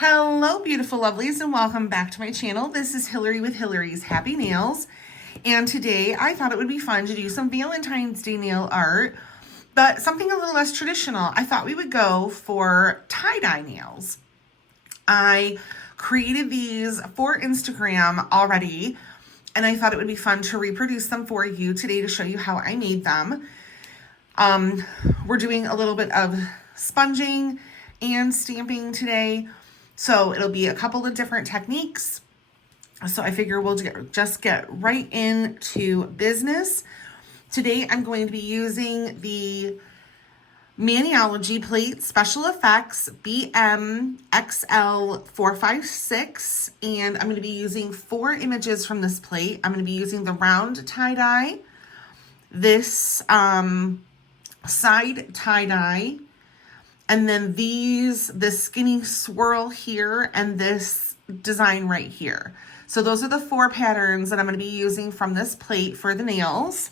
Hello, beautiful lovelies, and welcome back to my channel. This is Hillary with Hillary's Happy Nails, and today I thought it would be fun to do some Valentine's Day nail art, but something a little less traditional. I thought we would go for tie-dye nails. I created these for Instagram already, and I thought it would be fun to reproduce them for you today to show you how I made them. We're doing a little bit of sponging and stamping today. So it'll be a couple of different techniques. So I figure we'll just get right into business. Today I'm going to be using the Maniology Plate Special Effects BM XL456, and I'm going to be using 4 images from this plate. I'm going to be using the round tie-dye, this side tie-dye, and then this skinny swirl here, and this design right here. So those are the 4 patterns that I'm going to be using from this plate for the nails.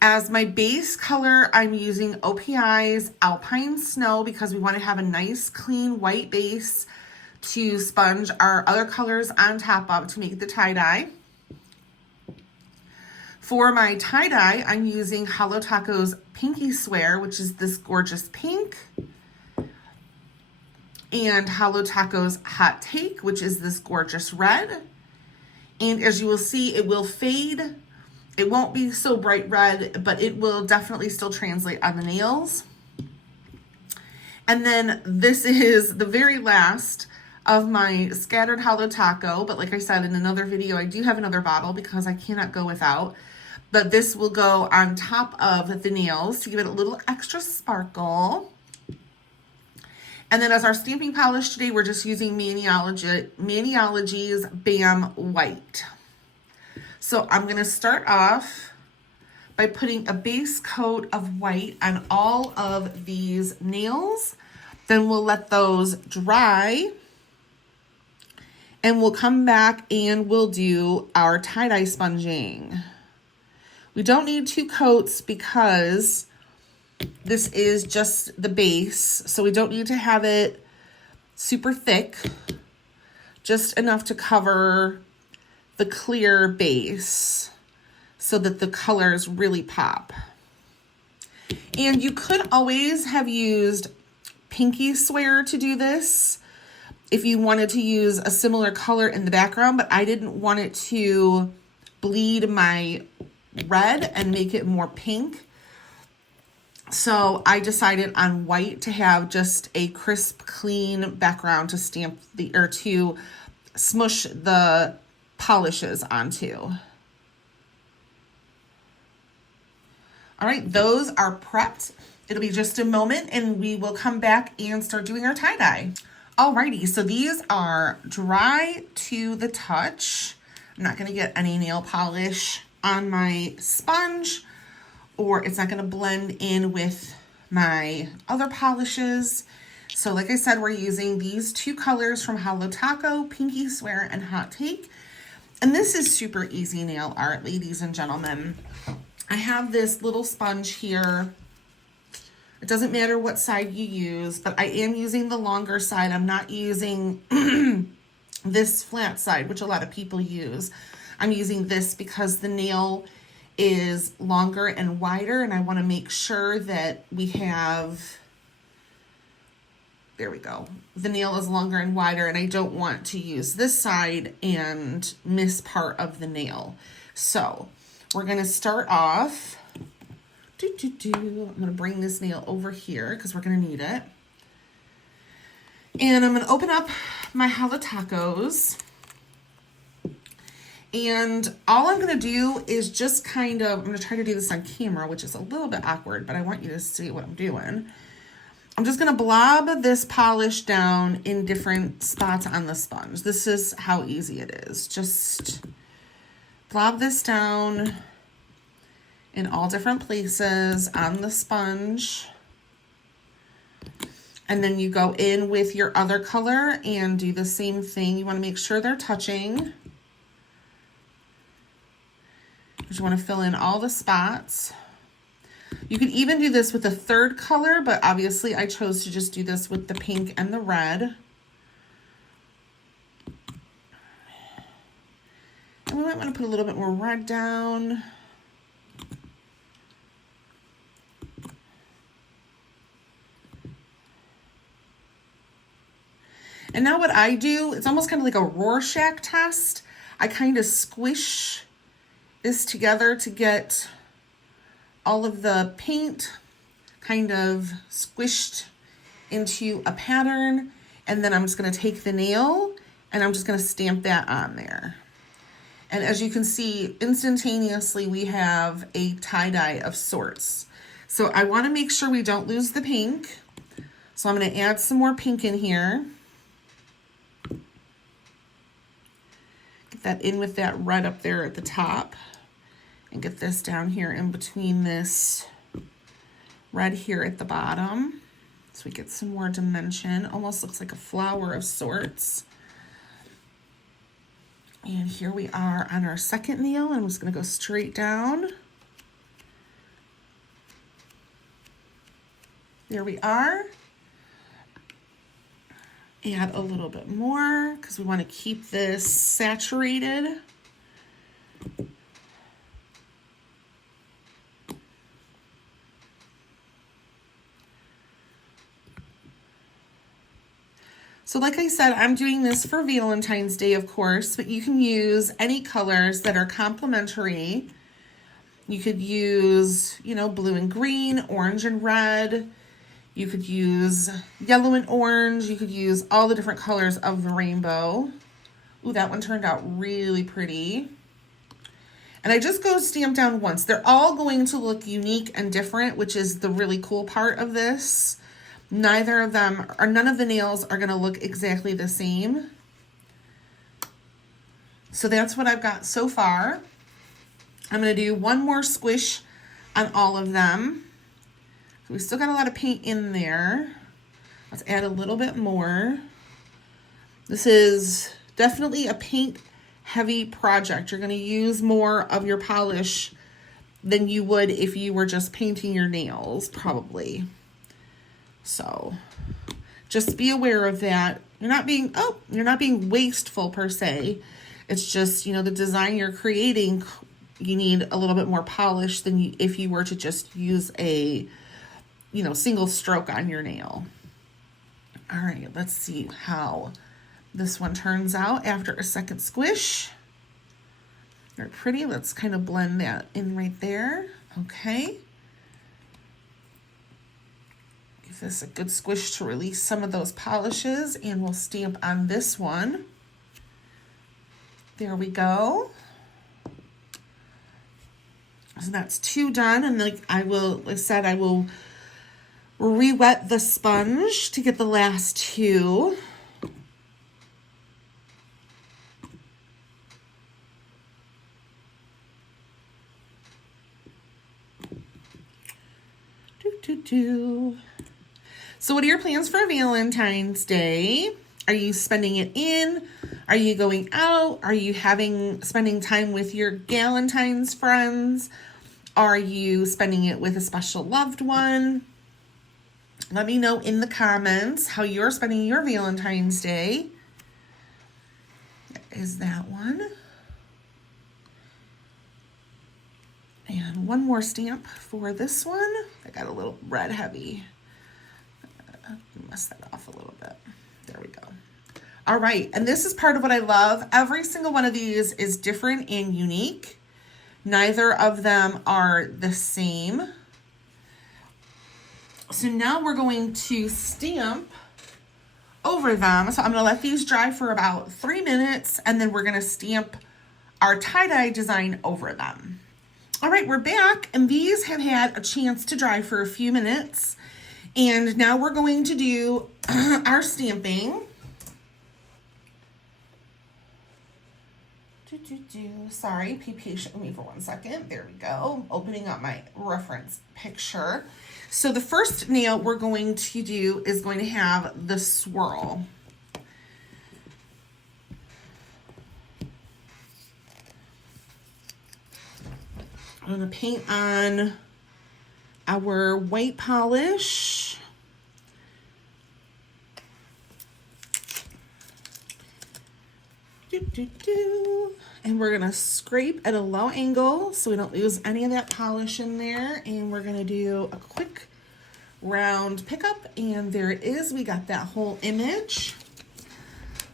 As my base color, I'm using OPI's Alpine Snow because we want to have a nice clean white base to sponge our other colors on top of to make the tie-dye. For my tie-dye, I'm using Holo Taco's Pinky Swear, which is this gorgeous pink, and Holo Taco's Hot Take, which is this gorgeous red. And as you will see, it will fade. It won't be so bright red, but it will definitely still translate on the nails. And then this is the very last of my scattered Holo Taco, but like I said in another video, I do have another bottle because I cannot go without. But this will go on top of the nails to give it a little extra sparkle. And then as our stamping polish today, we're just using Maniology's BAM White. So I'm going to start off by putting a base coat of white on all of these nails. Then we'll let those dry. And we'll come back and we'll do our tie-dye sponging. We don't need 2 coats because this is just the base, so we don't need to have it super thick, just enough to cover the clear base so that the colors really pop. And you could always have used Pinky Swear to do this if you wanted to use a similar color in the background, but I didn't want it to bleed my red and make it more pink. So I decided on white to have just a crisp, clean background to stamp to smush the polishes onto. All right, those are prepped. It'll be just a moment and we will come back and start doing our tie-dye. Alrighty, so these are dry to the touch. I'm not gonna get any nail polish on my sponge, or it's not going to blend in with my other polishes. So like I said, we're using these 2 colors from Holo Taco, Pinky Swear and Hot Take. And this is super easy nail art, ladies and gentlemen. I have this little sponge here. It doesn't matter what side you use, but I am using the longer side. I'm not using this flat side, which a lot of people use. I'm using this because the nail is longer and wider, and I want to make sure that we have, there we go. The nail is longer and wider, and I don't want to use this side and miss part of the nail. So we're going to start off. I'm going to bring this nail over here because we're going to need it. And I'm going to open up my Holo Tacos. And all I'm going to do is just I'm going to try to do this on camera, which is a little bit awkward, but I want you to see what I'm doing. I'm just going to blob this polish down in different spots on the sponge. This is how easy it is. Just blob this down in all different places on the sponge. And then you go in with your other color and do the same thing. You want to make sure they're touching. You want to fill in all the spots. You could even do this with a third color, but obviously I chose to just do this with the pink and the red. And we might want to put a little bit more red down. And now what I do, it's almost kind of like a Rorschach test. I kind of squish this together to get all of the paint kind of squished into a pattern. And then I'm just going to take the nail and I'm just going to stamp that on there. And as you can see, instantaneously we have a tie-dye of sorts. So I want to make sure we don't lose the pink. So I'm going to add some more pink in here. Get that in with that red up there at the top. And get this down here in between this red here at the bottom. So we get some more dimension. Almost looks like a flower of sorts. And here we are on our second nail. I'm just going to go straight down. There we are. Add a little bit more because we want to keep this saturated. So like I said, I'm doing this for Valentine's Day, of course, but you can use any colors that are complementary. You could use, you know, blue and green, orange and red. You could use yellow and orange. You could use all the different colors of the rainbow. Ooh, that one turned out really pretty. And I just go stamp down once. They're all going to look unique and different, which is the really cool part of this. Neither of them, or none of the nails are going to look exactly the same. So that's what I've got so far. I'm going to do one more squish on all of them. So we still got a lot of paint in there. Let's add a little bit more. This is definitely a paint heavy project. You're going to use more of your polish than you would if you were just painting your nails, probably. So just be aware of that. You're not being wasteful per se. It's just, you know, the design you're creating, you need a little bit more polish than if you were to just use a, you know, single stroke on your nail. All right, let's see how this one turns out after a second squish. Very pretty. Let's kind of blend that in right there. Okay. Give this a good squish to release some of those polishes, and we'll stamp on this one. There we go. So that's two done, and like I said, I will re-wet the sponge to get the last two. So what are your plans for Valentine's Day? Are you spending it in? Are you going out? Are you spending time with your Galentine's friends? Are you spending it with a special loved one? Let me know in the comments how you're spending your Valentine's Day. Is that one? And one more stamp for this one. I got a little red heavy. Mess that off a little bit. There we go. All right, and this is part of what I love. Every single one of these is different and unique. Neither of them are the same. So now we're going to stamp over them. So I'm going to let these dry for about 3 minutes, and then we're going to stamp our tie-dye design over them. All right, we're back, and these have had a chance to dry for a few minutes. And now we're going to do our stamping. Sorry, be patient with me for 1 second. There we go. Opening up my reference picture. So the first nail we're going to do is going to have the swirl. I'm going to paint on our white polish. And we're gonna scrape at a low angle so we don't lose any of that polish in there. And we're gonna do a quick round pickup, and there it is. We got that whole image.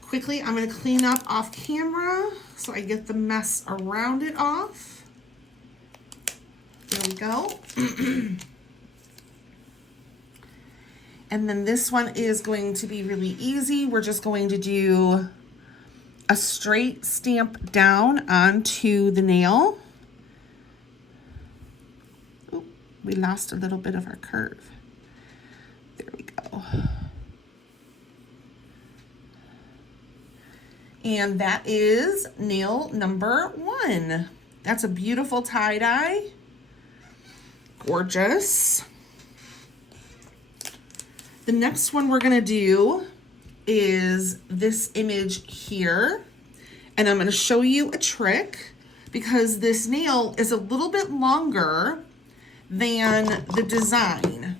Quickly, I'm gonna clean up off camera so I get the mess around it off. There we go. And then this one is going to be really easy. We're just going to do a straight stamp down onto the nail. Ooh, we lost a little bit of our curve. There we go. And that is nail number 1. That's a beautiful tie-dye. Gorgeous. The next one we're gonna do is this image here. And I'm gonna show you a trick because this nail is a little bit longer than the design.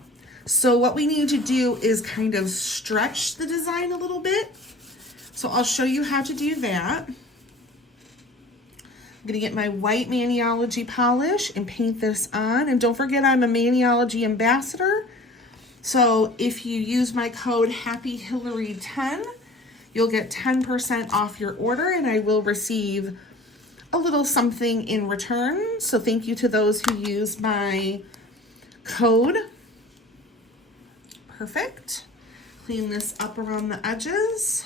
So what we need to do is kind of stretch the design a little bit. So I'll show you how to do that. I'm gonna get my white Maniology polish and paint this on. And don't forget, I'm a Maniology ambassador. So if you use my code HAPPYHILARY10, you'll get 10% off your order, and I will receive a little something in return. So thank you to those who use my code. Perfect. Clean this up around the edges.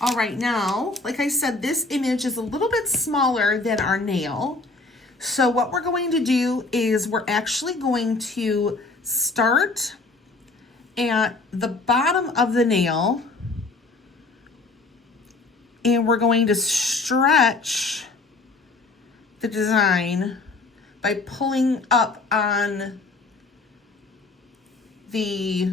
All right, now, like I said, this image is a little bit smaller than our nail. So what we're going to do is we're actually going to start at the bottom of the nail, and we're going to stretch the design by pulling up on the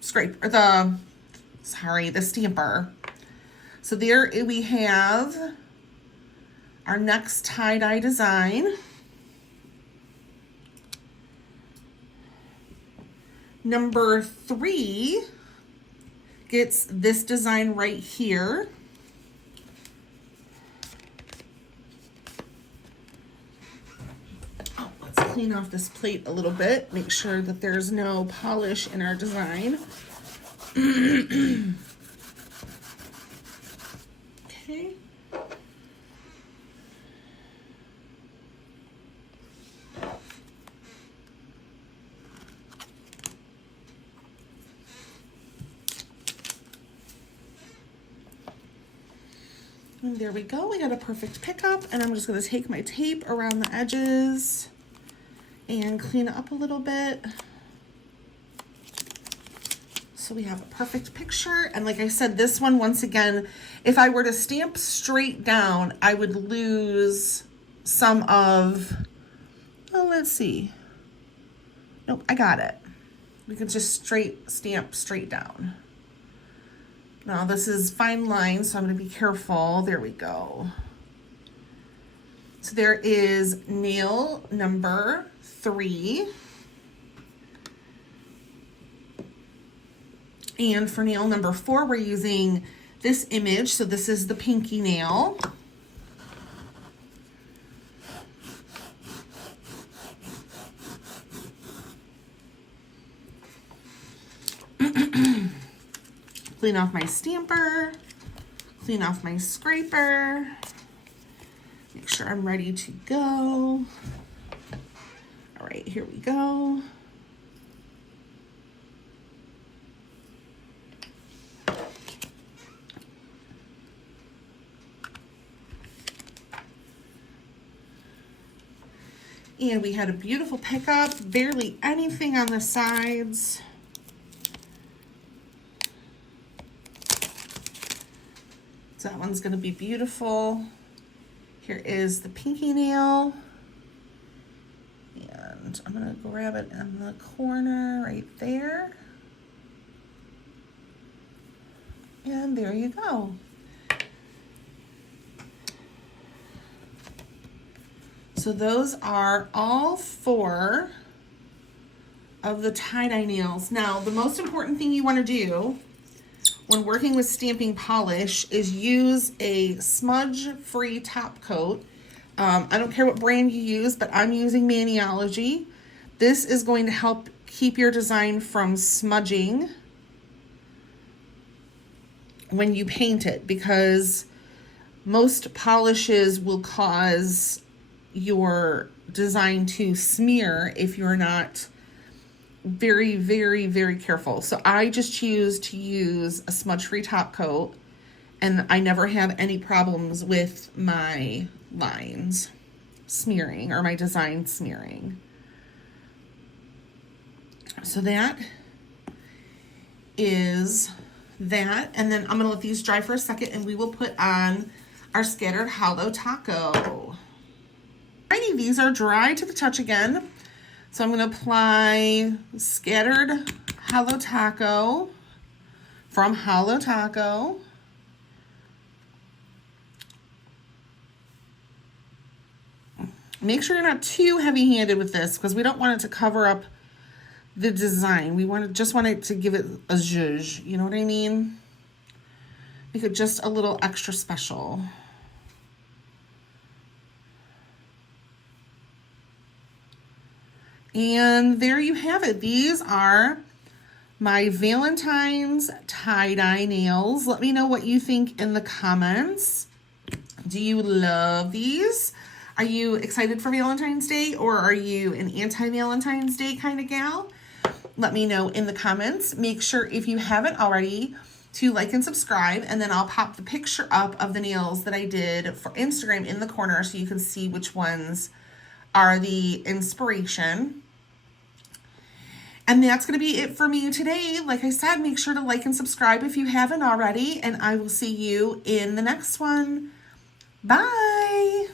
scrape, or the stamper. So there we have our next tie-dye design. Number 3 gets this design right here. Oh, let's clean off this plate a little bit, make sure that there's no polish in our design. Okay. And there we go. We got a perfect pickup, and I'm just going to take my tape around the edges and clean it up a little bit. So we have a perfect picture. And like I said, this one, once again, if I were to stamp straight down, I would lose some of, oh, let's see. Nope, I got it. We can just stamp straight down. Now this is fine line, so I'm gonna be careful. There we go. So there is nail number 3. And for nail number 4, we're using this image. So this is the pinky nail. Clean off my stamper, clean off my scraper, make sure I'm ready to go. All right, here we go. And we had a beautiful pickup, barely anything on the sides. So that one's gonna be beautiful. Here is the pinky nail. And I'm gonna grab it in the corner right there. And there you go. So those are all 4 of the tie-dye nails. Now, the most important thing you want to do when working with stamping polish is use a smudge-free top coat. I don't care what brand you use, but I'm using Maniology. This is going to help keep your design from smudging when you paint it, because most polishes will cause your design to smear if you're not very, very, very careful. So I just choose to use a smudge-free top coat, and I never have any problems with my lines smearing or my design smearing. So that is that. And then I'm going to let these dry for a second, and we will put on our scattered hollow taco. Alrighty, these are dry to the touch again. So I'm going to apply scattered hollow taco from Hollow Taco. Make sure you're not too heavy-handed with this, because we don't want it to cover up the design. We just want it to give it a zhuzh. You know what I mean? Make it just a little extra special. And there you have it. These are my Valentine's tie-dye nails. Let me know what you think in the comments. Do you love these? Are you excited for Valentine's Day, or are you an anti-Valentine's Day kind of gal? Let me know in the comments. Make sure, if you haven't already, to like and subscribe, and then I'll pop the picture up of the nails that I did for Instagram in the corner so you can see which ones are the inspiration. And that's going to be it for me today. Like I said, make sure to like and subscribe if you haven't already, and I will see you in the next one. Bye.